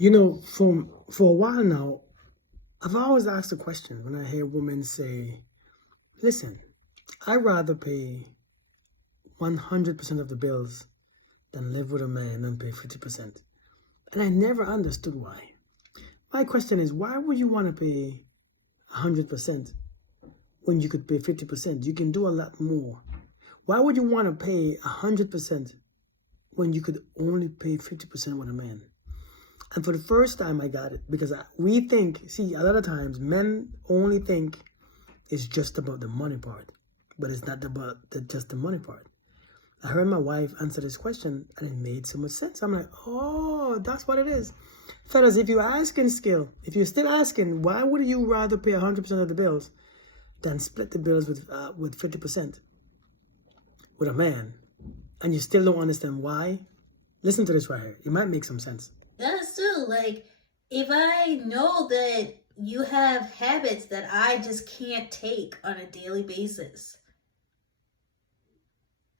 For a while now, I've always asked a question when I hear women say, listen, I'd rather pay 100% of the bills than live with a man and pay 50%. And I never understood why. My question is, why would you want to pay 100% when you could pay 50%? You can do a lot more. Why would you want to pay 100% when you could only pay 50% with a man? And for the first time, I got it because we think, see, a lot of times men only think it's just about the money part, but it's not about just the money part. I heard my wife answer this question and it made so much sense. I'm like, oh, that's what it is. Fellas, if you're still asking, why would you rather pay 100% of the bills than split the bills with 50% with a man, and you still don't understand why? Listen to this right here. It might make some sense. That's true. Like, if I know that you have habits that I just can't take on a daily basis,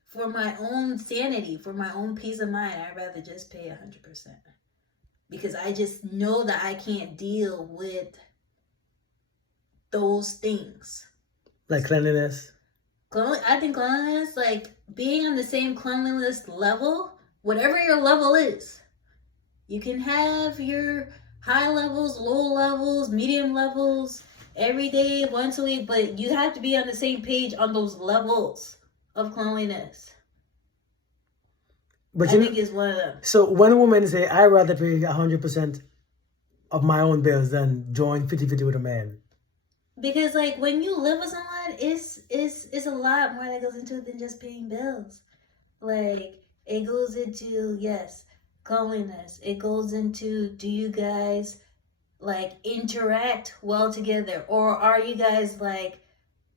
for my own sanity, for my own peace of mind, I'd rather just pay 100%. Because I just know that I can't deal with those things. Like cleanliness? I think cleanliness, like being on the same cleanliness level, whatever your level is. You can have your high levels, low levels, medium levels, every day, once a week, but you have to be on the same page on those levels of cleanliness. But I think it's one of them. So when a woman say, I'd rather pay 100% of my own bills than join 50-50 with a man. Because like when you live with someone, it's a lot more that goes into it than just paying bills. Like it goes into, yes, cleanliness. It goes into, do you guys like interact well together? Or are you guys like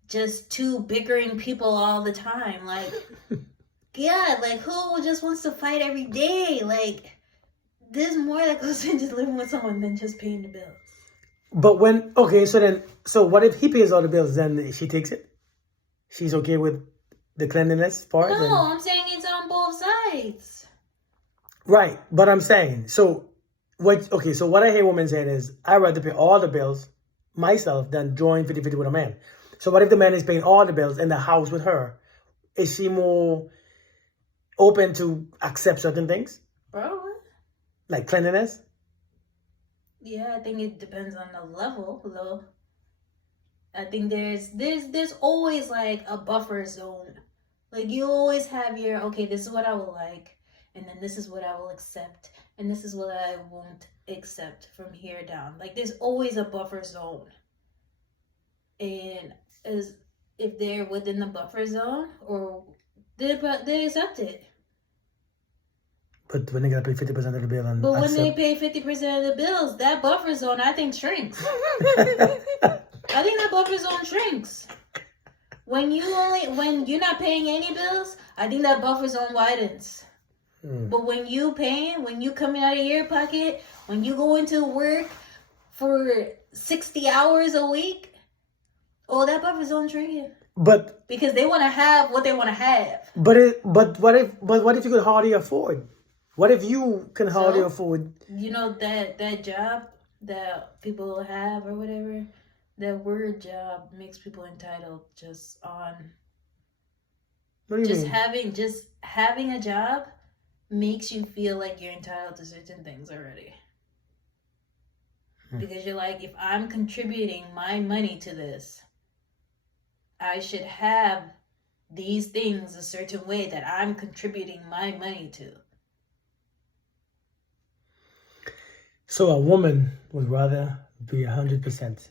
just two bickering people all the time? Like, yeah, like who just wants to fight every day? Like, there's more that goes into just living with someone than just paying the bills. But so what if he pays all the bills, then she takes it? She's okay with the cleanliness part? No, I'm saying it's on both sides. Right, but I'm saying, so what I hear women saying is, I'd rather pay all the bills myself than join 50-50 with a man. So what if the man is paying all the bills in the house with her? Is she more open to accept certain things? Probably. Like cleanliness? Yeah, I think it depends on the level, though. I think there's always like a buffer zone. Like you always have your, okay, this is what I will like, and then this is what I will accept, and this is what I won't accept from here down. Like there's always a buffer zone. And as if they're within the buffer zone, or they accept it. But when they gotta pay 50% of the bill, but when they pay 50% of the bills, that buffer zone I think shrinks. I think that buffer zone shrinks. When you're not paying any bills, I think that buffer zone widens. But when you coming out of your pocket, when you go into work for 60 hours a week, that buffer zone shrinking. But because they want to have what they want to have. But what if you could hardly afford? What if you can hardly afford? You know that job that people have or whatever, that word job makes people entitled just on. What do you mean? Just having a job makes you feel like you're entitled to certain things already. Because you're like, if I'm contributing my money to this, I should have these things a certain way that I'm contributing my money to. So a woman would rather be 100%.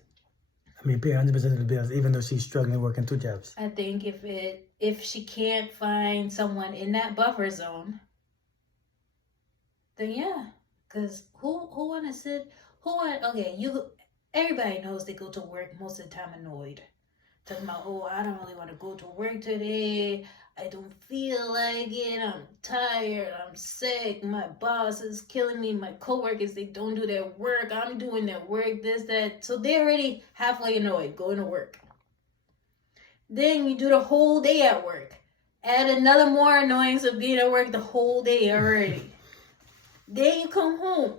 Pay 100% of the bills, even though she's struggling working two jobs. I think if she can't find someone in that buffer zone, then yeah, because who want to sit? Everybody knows they go to work most of the time annoyed. Talking about, I don't really want to go to work today. I don't feel like it. I'm tired. I'm sick. My boss is killing me. My coworkers, they don't do their work. I'm doing their work, this, that. So they're already halfway annoyed going to work. Then you do the whole day at work. Add another more annoyance of being at work the whole day already. Then you come home.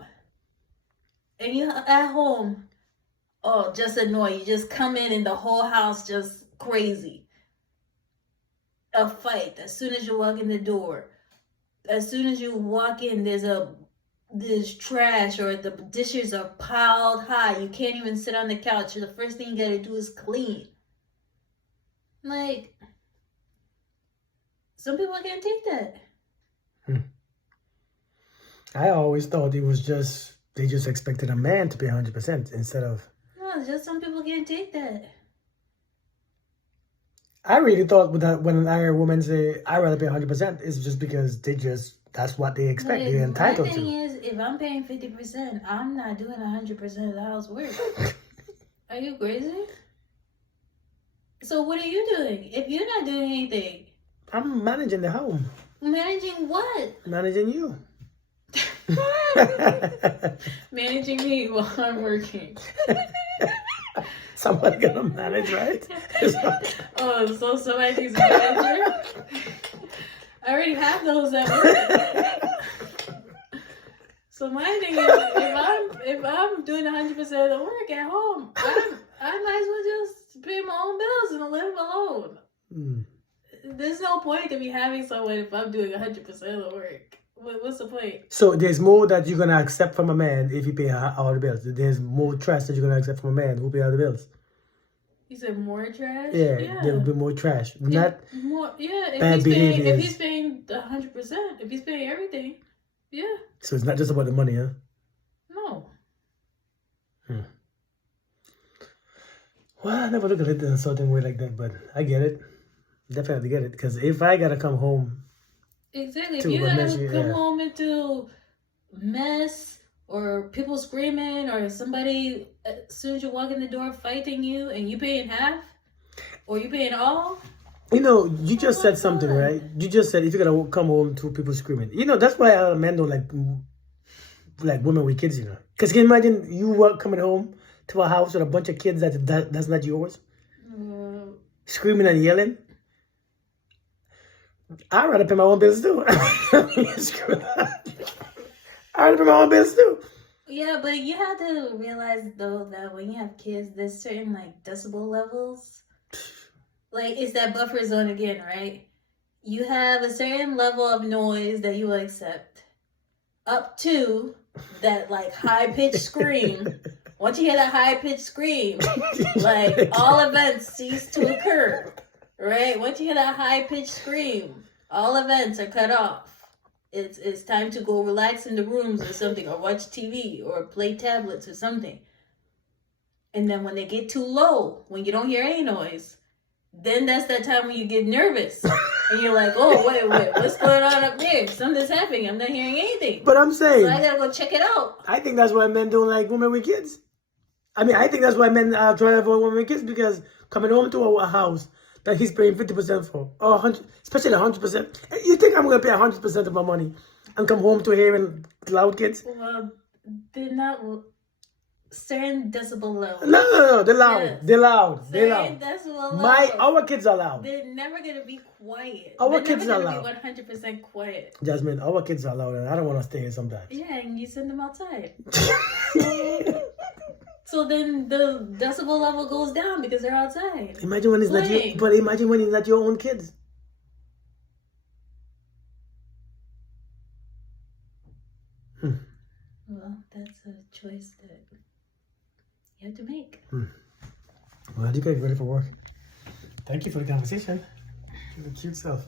and you at home, oh, just annoyed. You just come in and the whole house just crazy. A fight as soon as you walk in the door. As soon as you walk in, there's trash or the dishes are piled high. You can't even sit on the couch. The first thing you gotta do is clean. Like, some people can't take that. I always thought it was just, they just expected a man to pay 100% instead of... No, it's just some people can't take that. I really thought that when I hear a woman say, I'd rather pay 100%, it's just because that's what they expect. Like, They're entitled my thing to. is, if I'm paying 50%, I'm not doing 100% of the housework. Are you crazy? So what are you doing? If you're not doing anything, I'm managing the home. managing what? Managing you. Managing me while I'm working. Somebody gotta manage, right? Oh, so somebody's manager? I already have those at work. So my thing is, if I'm doing 100% of the work at home, I might as well just pay my own bills and live alone. There's no point to me having someone if I'm doing 100% of the work. What's the point? So there's more that you're gonna accept from a man if you pay all the bills. There's more trash that you're gonna accept from a man who pay all the bills. You said more trash? Yeah. There will be more trash. Not more. Yeah, bad behaviors. If he's paying 100%, if he's paying everything, yeah. So it's not just about the money, huh? No. Well, I never look at it in a certain way like that, but I get it. Definitely get it. Because if I gotta come home, exactly. If you gotta come home into mess or people screaming or somebody as soon as you walk in the door fighting you and you paying half or you paying all. You know, you just said something, right? You just said if you're gonna come home to people screaming. You know, that's why men don't like women with kids, you know. Because can you imagine you coming home to a house with a bunch of kids that's not yours? Screaming and yelling? I'd rather pay my own bills too. I'd rather pay my own bills too. Yeah, but you have to realize though that when you have kids, there's certain like decibel levels. Like it's that buffer zone again, right? You have a certain level of noise that you will accept, up to that like high pitched scream. Once you hear that high pitched scream, like all events cease to occur. Right? Once you hear that high-pitched scream, all events are cut off. It's time to go relax in the rooms or something, or watch TV, or play tablets or something. And then when they get too low, when you don't hear any noise, then that's that time when you get nervous. And you're like, oh, wait, what's going on up there? Something's happening. I'm not hearing anything. But I'm saying... So I gotta go check it out. I think that's why men don't like women with kids. I mean, I think that's why men try to avoid women with kids, because coming home to a house that he's paying 50% for, or 100, especially 100%. You think I'm gonna pay 100% of my money and come home to hearing loud kids? Well, they're not certain decibel levels. No, they're loud. Yes. They're loud. They're Certain loud. decibel levels. Our kids are loud. They're never gonna be quiet. Our They're kids never are gonna be 100% quiet. Jasmine, our kids are loud, and I don't want to stay here sometimes. Yeah, and you send them outside. So then the decibel level goes down because they're outside. Imagine when it's not your, but imagine when it's not your own kids. Well, that's a choice that you have to make. Well, you guys ready for work? Thank you for the conversation. You're a cute self.